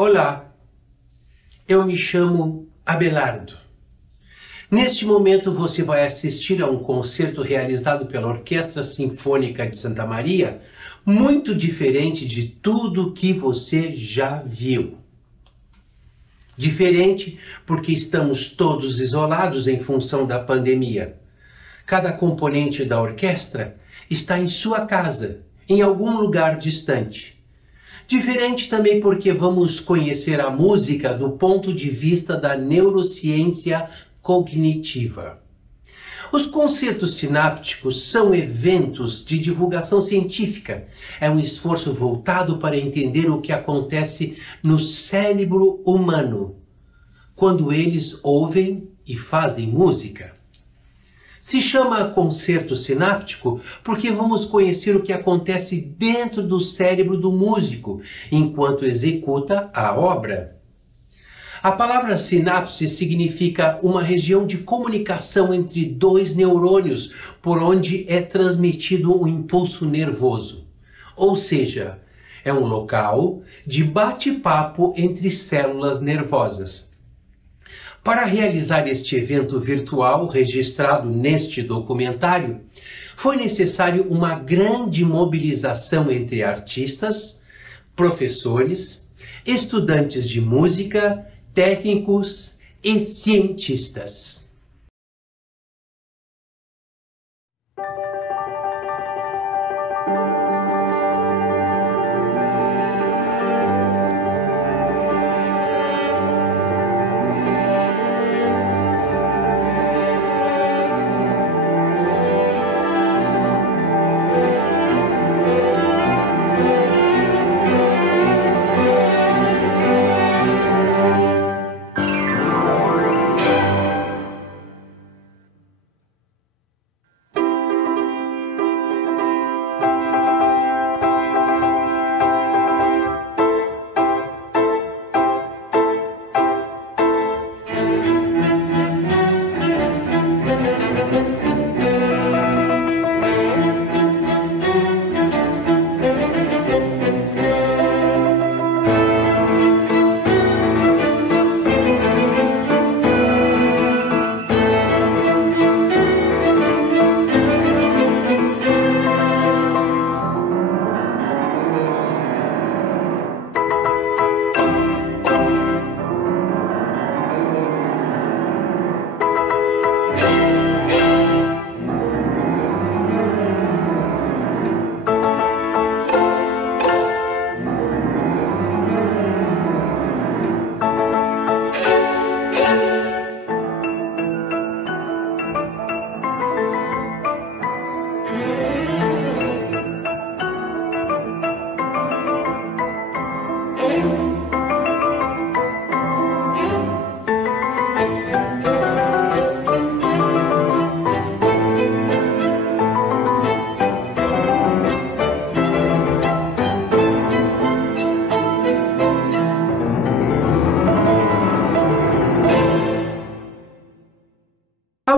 Olá, eu me chamo Abelardo. Neste momento você vai assistir a um concerto realizado pela Orquestra Sinfônica de Santa Maria, muito diferente de tudo que você já viu. Diferente porque estamos todos isolados em função da pandemia. Cada componente da orquestra está em sua casa, em algum lugar distante. Diferente também porque vamos conhecer a música do ponto de vista da neurociência cognitiva. Os concertos sinápticos são eventos de divulgação científica. É um esforço voltado para entender o que acontece no cérebro humano quando eles ouvem e fazem música. Se chama concerto sináptico porque vamos conhecer o que acontece dentro do cérebro do músico enquanto executa a obra. A palavra sinapse significa uma região de comunicação entre dois neurônios por onde é transmitido um impulso nervoso. Ou seja, é um local de bate-papo entre células nervosas. Para realizar este evento virtual registrado neste documentário, foi necessário uma grande mobilização entre artistas, professores, estudantes de música, técnicos e cientistas.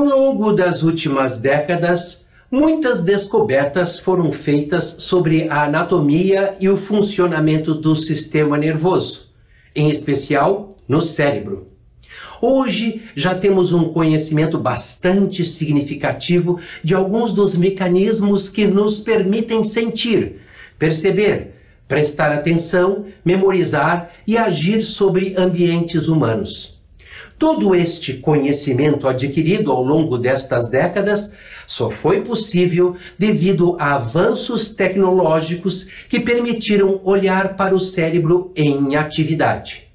Ao longo das últimas décadas, muitas descobertas foram feitas sobre a anatomia e o funcionamento do sistema nervoso, em especial no cérebro. Hoje já temos um conhecimento bastante significativo de alguns dos mecanismos que nos permitem sentir, perceber, prestar atenção, memorizar e agir sobre ambientes humanos. Todo este conhecimento adquirido ao longo destas décadas só foi possível devido a avanços tecnológicos que permitiram olhar para o cérebro em atividade.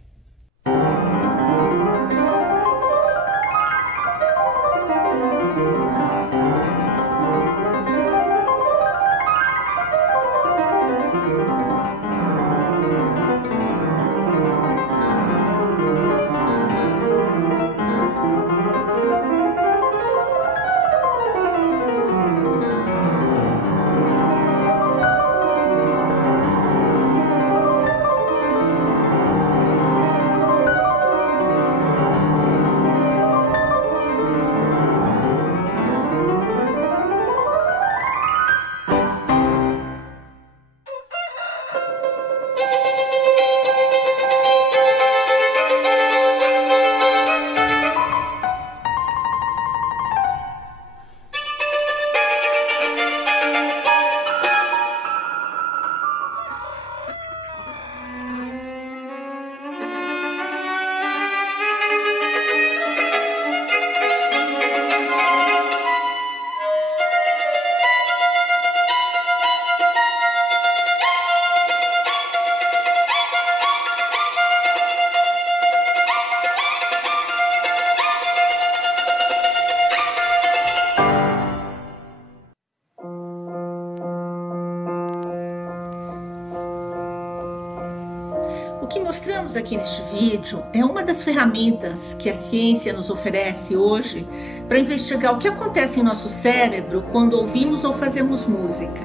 vemos aqui neste vídeo é uma das ferramentas que a ciência nos oferece hoje para investigar o que acontece em nosso cérebro quando ouvimos ou fazemos música.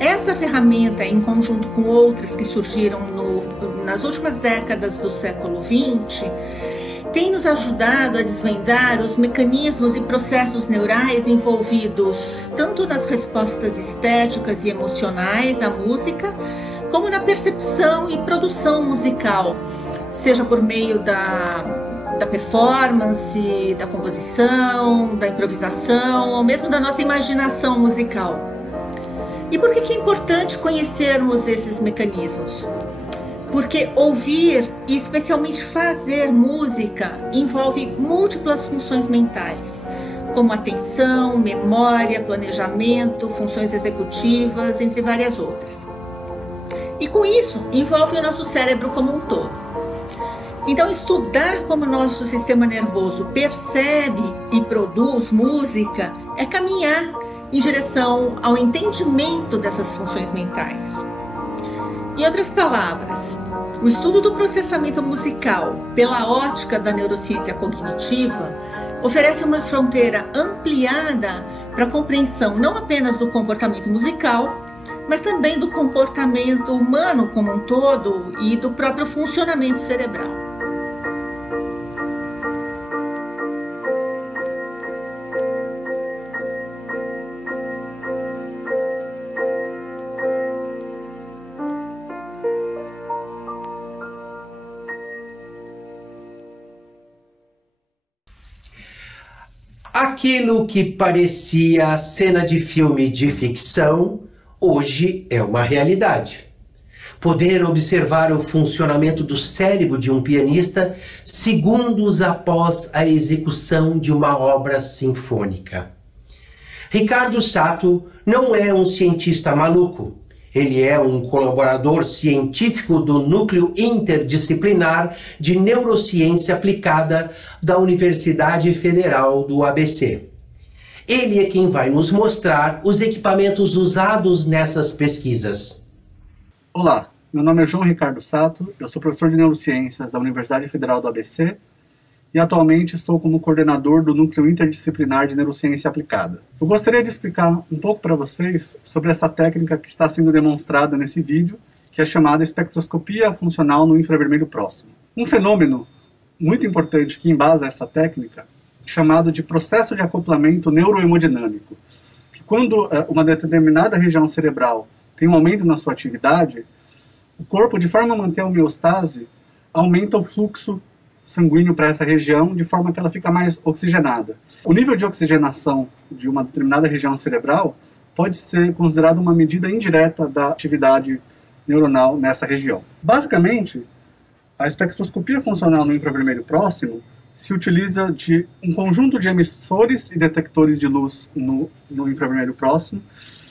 Essa ferramenta, em conjunto com outras que surgiram nas últimas décadas do século XX, tem nos ajudado a desvendar os mecanismos e processos neurais envolvidos tanto nas respostas estéticas e emocionais à música, como na percepção e produção musical, seja por meio da performance, da composição, da improvisação, ou mesmo da nossa imaginação musical. E por que é importante conhecermos esses mecanismos? Porque ouvir, e especialmente fazer música, envolve múltiplas funções mentais, como atenção, memória, planejamento, funções executivas, entre várias outras. E com isso, envolve o nosso cérebro como um todo. Então, estudar como nosso sistema nervoso percebe e produz música é caminhar em direção ao entendimento dessas funções mentais. Em outras palavras, o estudo do processamento musical pela ótica da neurociência cognitiva oferece uma fronteira ampliada para a compreensão não apenas do comportamento musical, mas também do comportamento humano como um todo e do próprio funcionamento cerebral. Aquilo que parecia cena de filme de ficção, hoje é uma realidade. Poder observar o funcionamento do cérebro de um pianista segundos após a execução de uma obra sinfônica. Ricardo Sato não é um cientista maluco. Ele é um colaborador científico do Núcleo Interdisciplinar de Neurociência Aplicada da Universidade Federal do ABC. Ele é quem vai nos mostrar os equipamentos usados nessas pesquisas. Olá, meu nome é João Ricardo Sato, eu sou professor de Neurociências da Universidade Federal do ABC e atualmente estou como coordenador do Núcleo Interdisciplinar de Neurociência Aplicada. Eu gostaria de explicar um pouco para vocês sobre essa técnica que está sendo demonstrada nesse vídeo, que é chamada espectroscopia funcional no infravermelho próximo. Um fenômeno muito importante que embasa essa técnica é chamado de processo de acoplamento neurohemodinâmico, que quando uma determinada região cerebral tem um aumento na sua atividade, o corpo, de forma a manter a homeostase, aumenta o fluxo sanguíneo para essa região, de forma que ela fica mais oxigenada. O nível de oxigenação de uma determinada região cerebral pode ser considerado uma medida indireta da atividade neuronal nessa região. Basicamente, a espectroscopia funcional no infravermelho próximo se utiliza de um conjunto de emissores e detectores de luz no infravermelho próximo,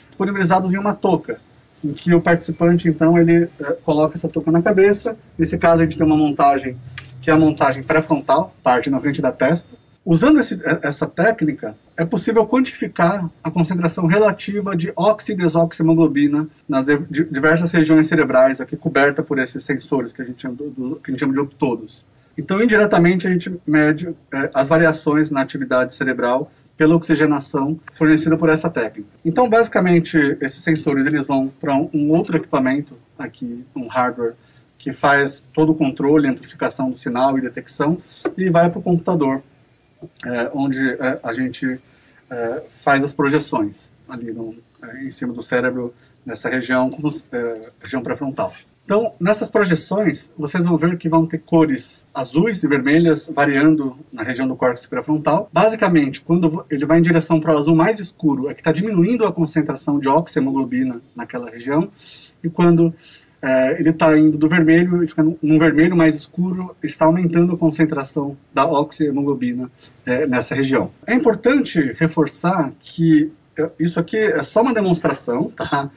disponibilizados em uma touca, em que o participante, então, ele coloca essa touca na cabeça. Nesse caso, a gente tem uma montagem que é a montagem pré-frontal, parte na frente da testa. Usando essa técnica, é possível quantificar a concentração relativa de oxi e desoxihemoglobina nas diversas regiões cerebrais, aqui coberta por esses sensores que a gente chama de optodos. Então, indiretamente, a gente mede as variações na atividade cerebral pela oxigenação fornecida por essa técnica. Então, basicamente, esses sensores eles vão para um outro equipamento, aqui, um hardware, que faz todo o controle, amplificação do sinal e detecção, e vai para o computador, onde a gente faz as projeções, ali em cima do cérebro, nessa região, região pré-frontal. Então, nessas projeções, vocês vão ver que vão ter cores azuis e vermelhas variando na região do córtex pré-frontal. Basicamente, quando ele vai em direção para o azul mais escuro, é que está diminuindo a concentração de oxihemoglobina naquela região, e quando ele está indo do vermelho e fica num vermelho mais escuro, está aumentando a concentração da oxihemoglobina nessa região. É importante reforçar que isso aqui é só uma demonstração, tá?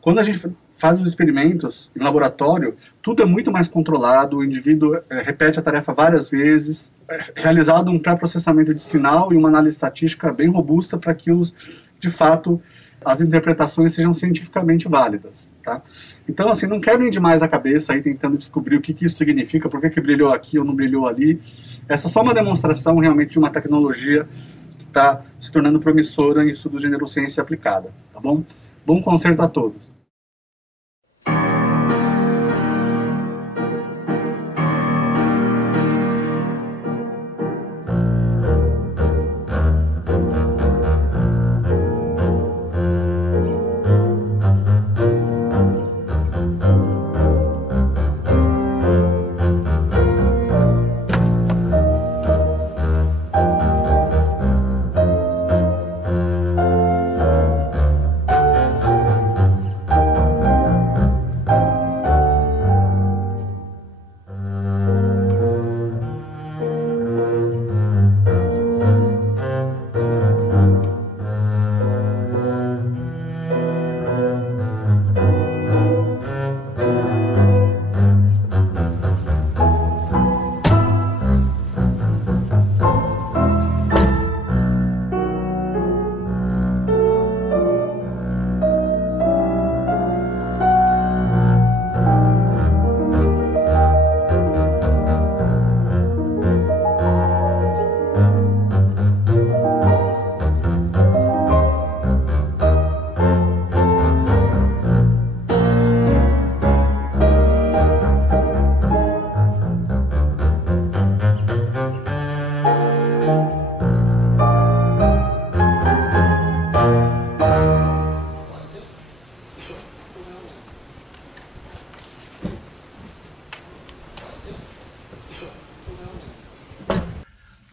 Quando a gente faz os experimentos em laboratório, tudo é muito mais controlado, o indivíduo repete a tarefa várias vezes, é realizado um pré-processamento de sinal e uma análise estatística bem robusta para que, de fato, as interpretações sejam cientificamente válidas, tá? tá? Então, assim, não quebrem demais a cabeça aí tentando descobrir o que isso significa, por que brilhou aqui ou não brilhou ali. Essa é só uma demonstração realmente de uma tecnologia que está se tornando promissora em estudos de neurociência aplicada, tá bom? Bom concerto a todos!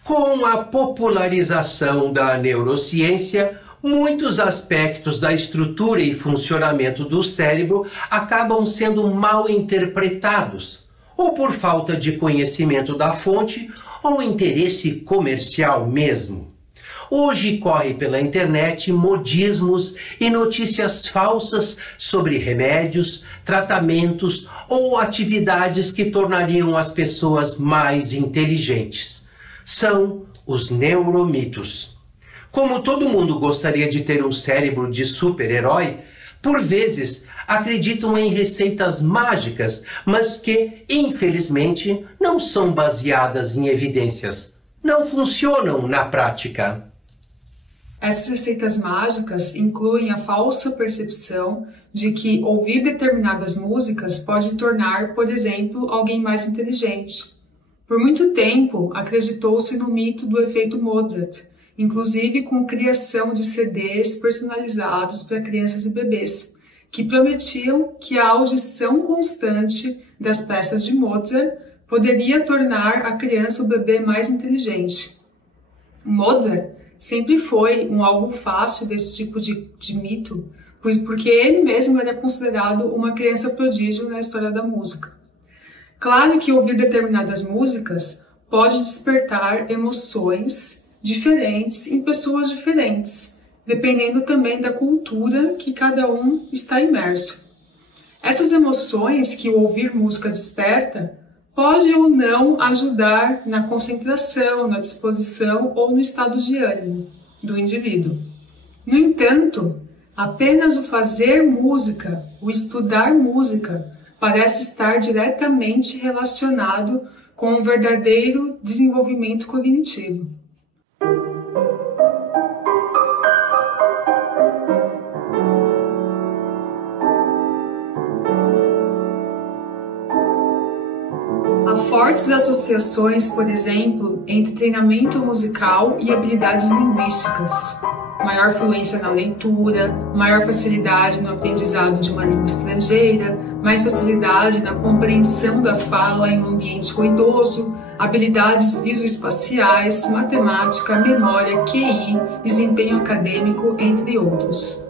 Com a popularização da neurociência, muitos aspectos da estrutura e funcionamento do cérebro acabam sendo mal interpretados, ou por falta de conhecimento da fonte ou interesse comercial mesmo. Hoje corre pela internet modismos e notícias falsas sobre remédios, tratamentos ou atividades que tornariam as pessoas mais inteligentes. São os neuromitos. Como todo mundo gostaria de ter um cérebro de super-herói, por vezes acreditam em receitas mágicas, mas que, infelizmente, não são baseadas em evidências. Não funcionam na prática. Essas receitas mágicas incluem a falsa percepção de que ouvir determinadas músicas pode tornar, por exemplo, alguém mais inteligente. Por muito tempo, acreditou-se no mito do efeito Mozart, inclusive com a criação de CDs personalizados para crianças e bebês, que prometiam que a audição constante das peças de Mozart poderia tornar a criança ou bebê mais inteligente. Mozart sempre foi um alvo fácil desse tipo de mito, porque ele mesmo era considerado uma criança prodígio na história da música. Claro que ouvir determinadas músicas pode despertar emoções diferentes em pessoas diferentes, dependendo também da cultura que cada um está imerso. Essas emoções que o ouvir música desperta pode ou não ajudar na concentração, na disposição ou no estado de ânimo do indivíduo. No entanto, apenas o fazer música, o estudar música, parece estar diretamente relacionado com um verdadeiro desenvolvimento cognitivo. Há fortes associações, por exemplo, entre treinamento musical e habilidades linguísticas. Maior fluência na leitura, maior facilidade no aprendizado de uma língua estrangeira, mais facilidade na compreensão da fala em um ambiente ruidoso, habilidades visoespaciais, matemática, memória, QI, desempenho acadêmico, entre outros.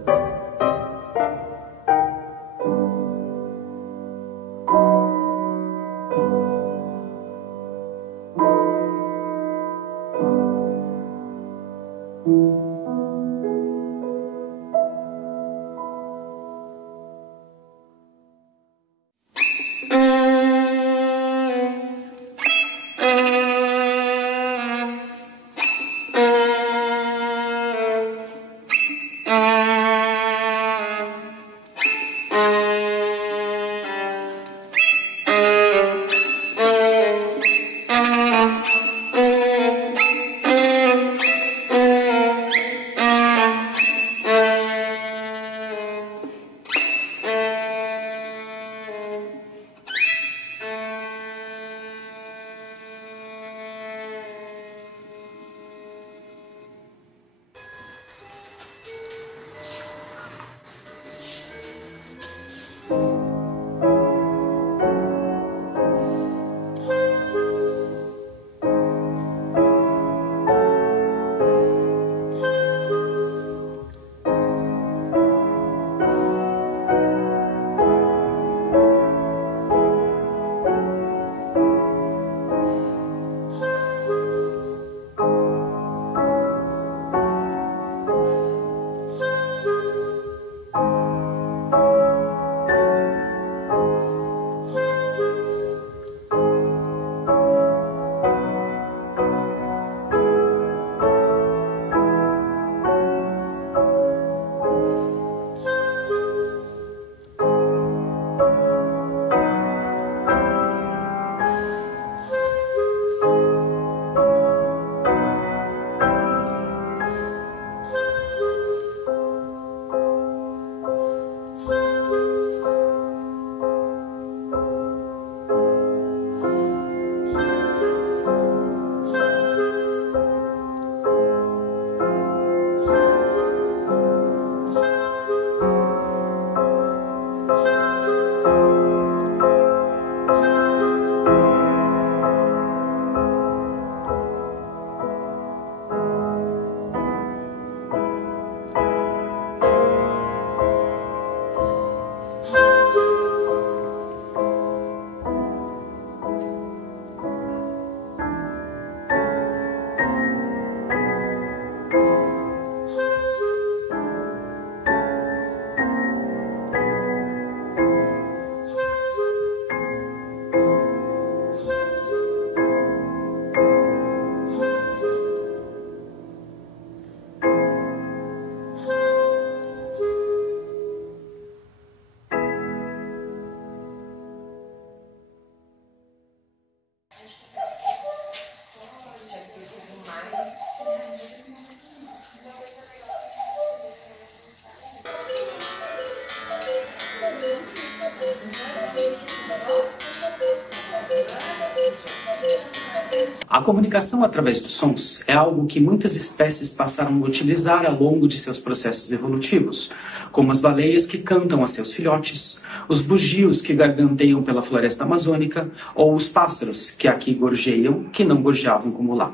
A comunicação através dos sons é algo que muitas espécies passaram a utilizar ao longo de seus processos evolutivos, como as baleias que cantam a seus filhotes, os bugios que garganteiam pela floresta amazônica, ou os pássaros que aqui gorjeiam, que não gorjeavam como lá.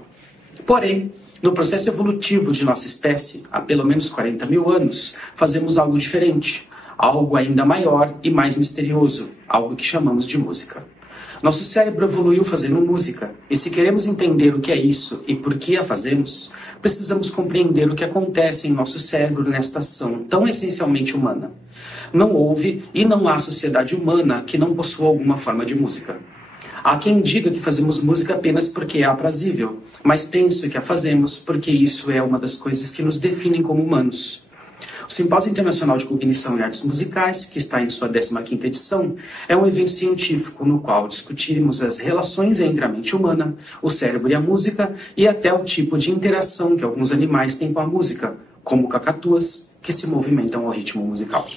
Porém, no processo evolutivo de nossa espécie, há pelo menos 40 mil anos, fazemos algo diferente, algo ainda maior e mais misterioso, algo que chamamos de música. Nosso cérebro evoluiu fazendo música, e se queremos entender o que é isso e por que a fazemos, precisamos compreender o que acontece em nosso cérebro nesta ação tão essencialmente humana. Não houve e não há sociedade humana que não possua alguma forma de música. Há quem diga que fazemos música apenas porque é aprazível, mas penso que a fazemos porque isso é uma das coisas que nos definem como humanos. O Simpósio Internacional de Cognição e Artes Musicais, que está em sua 15ª edição, é um evento científico no qual discutimos as relações entre a mente humana, o cérebro e a música, e até o tipo de interação que alguns animais têm com a música, como cacatuas, que se movimentam ao ritmo musical.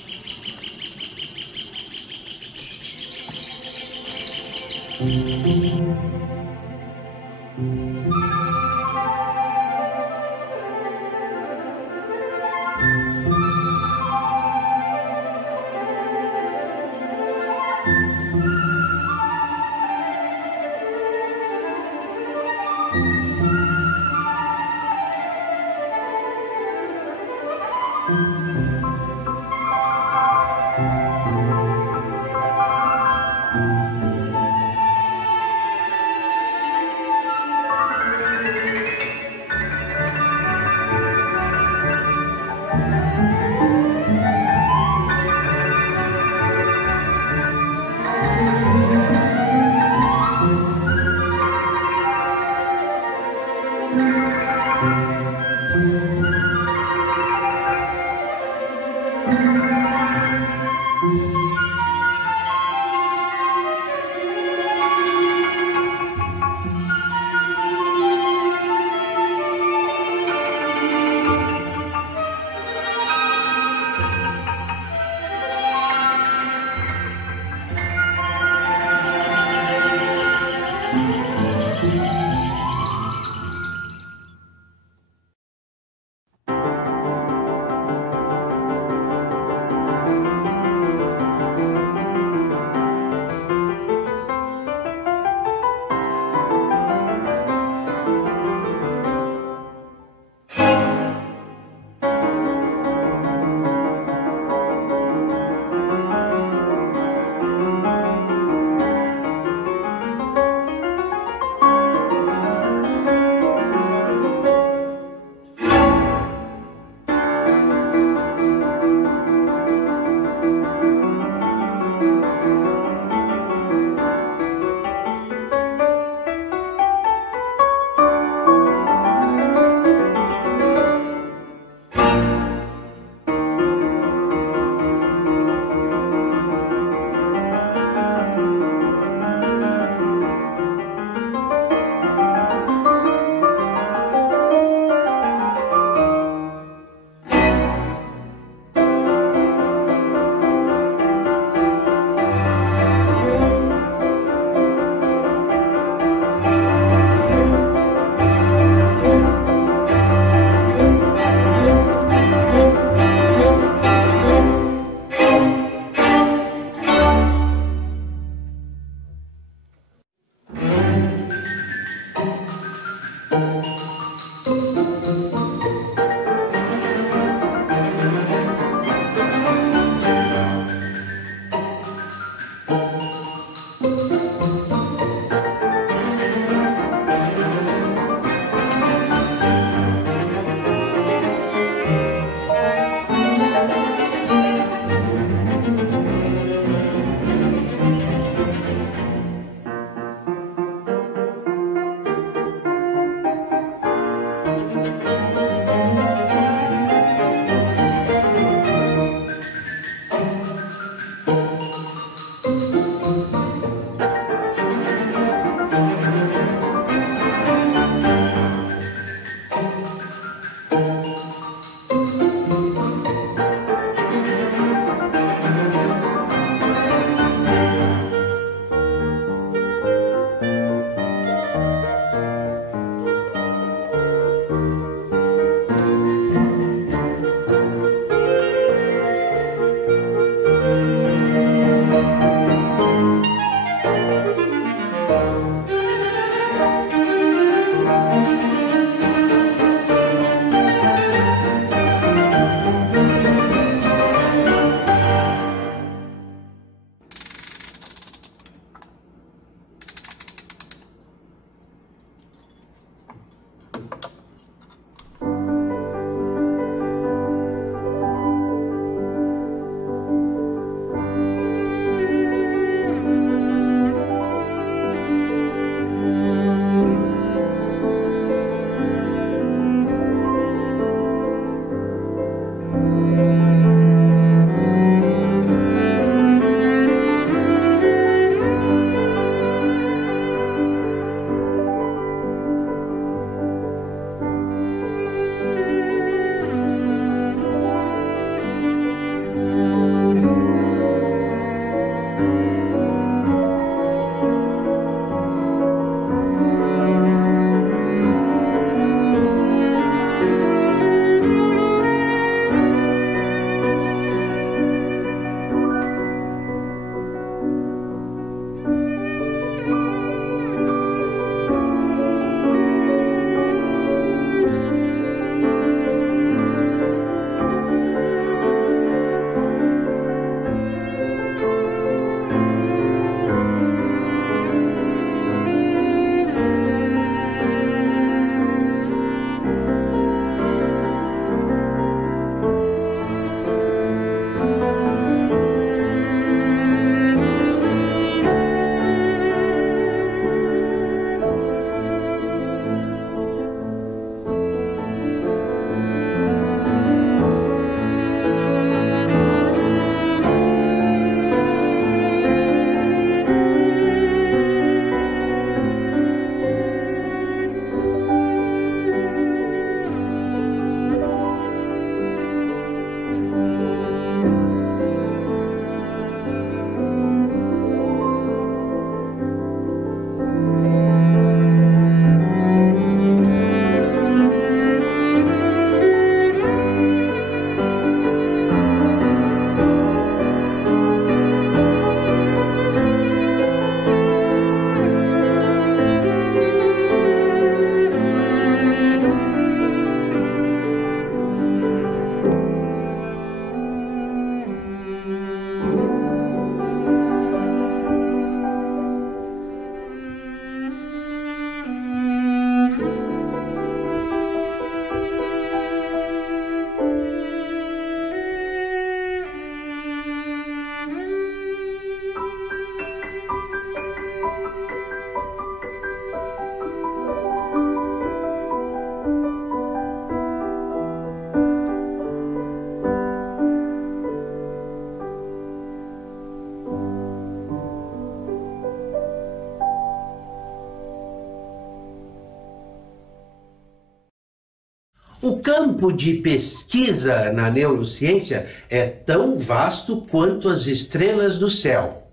O campo de pesquisa na neurociência é tão vasto quanto as estrelas do céu.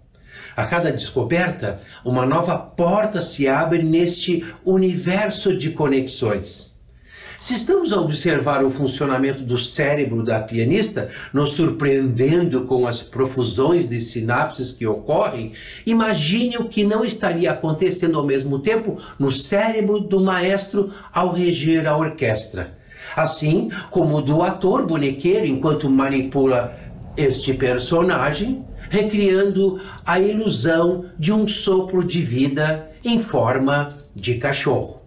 A cada descoberta, uma nova porta se abre neste universo de conexões. Se estamos a observar o funcionamento do cérebro da pianista, nos surpreendendo com as profusões de sinapses que ocorrem, imagine o que não estaria acontecendo ao mesmo tempo no cérebro do maestro ao reger a orquestra. Assim como do ator bonequeiro enquanto manipula este personagem, recriando a ilusão de um sopro de vida em forma de cachorro.